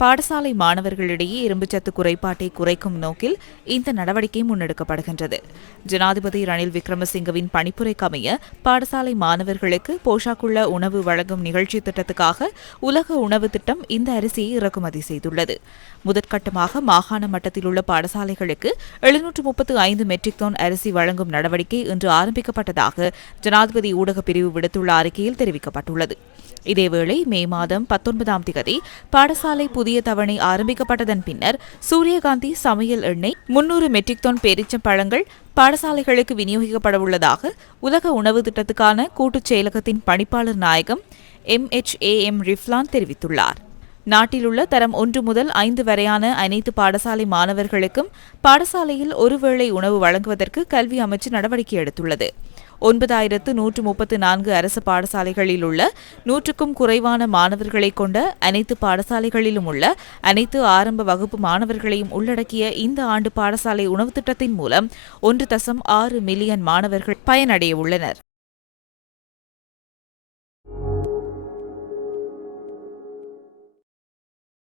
பாடசாலை மாணவர்களிடையே இரும்புச்சத்து குறைபாட்டை குறைக்கும் நோக்கில் இந்த நடவடிக்கை முன்னெடுக்கப்படுகின்றது. ஜனாதிபதி ரணில் விக்ரமசிங்கவின் பணிப்புரைக்கமைய பாடசாலை மாணவர்களுக்கு போஷாக்குள்ள உணவு வழங்கும் நிகழ்ச்சி திட்டத்துக்காக உலக உணவு திட்டம் இந்த அரிசியை இறக்குமதி செய்துள்ளது. முதற்கட்டமாக மாகாண மட்டத்தில் உள்ள பாடசாலைகளுக்கு எழுநூற்று முப்பத்து ஐந்து மெட்ரிக் டன் அரிசி வழங்கும் நடவடிக்கை இன்று ஆரம்பிக்கப்பட்டதாக ஜனாதிபதி ஊடக பிரிவு விடுத்துள்ள அறிக்கையில் தெரிவிக்கப்பட்டுள்ளது. இதேவேளை மே மாதம் பத்தொன்பதாம் திகதி பாடசாலை புதிய தவணை ஆரம்பிக்கப்பட்டதன் பின்னர் சூரியகாந்தி சமையல் எண்ணெய் முன்னூறு மெட்ரிக் டன் பேரிச்சம் பழங்கள் பாடசாலைகளுக்கு விநியோகிக்கப்பட உள்ளதாக உலக உணவு திட்டத்துக்கான கூட்டுச் செயலகத்தின் பணிப்பாளர் நாயகம் M. H. A. M. Riflan தெரிவித்துள்ளார். நாட்டிலுள்ள தரம் ஒன்று முதல் ஐந்து வரையான அனைத்து பாடசாலை மாணவர்களுக்கும் பாடசாலையில் ஒருவேளை உணவு வழங்குவதற்கு கல்வி அமைச்சு நடவடிக்கை எடுத்துள்ளது. ஒன்பதாயிரத்து நூற்று முப்பத்து நான்கு அரசு பாடசாலைகளில் உள்ள நூற்றுக்கும் குறைவான மாணவர்களை கொண்ட அனைத்து பாடசாலைகளிலும் உள்ள அனைத்து ஆரம்ப வகுப்பு மாணவர்களையும் உள்ளடக்கிய இந்த ஆண்டு பாடசாலை உணவு திட்டத்தின் மூலம் ஒன்று தசம் ஆறு மில்லியன் மாணவர்கள் பயனடைய உள்ளனர்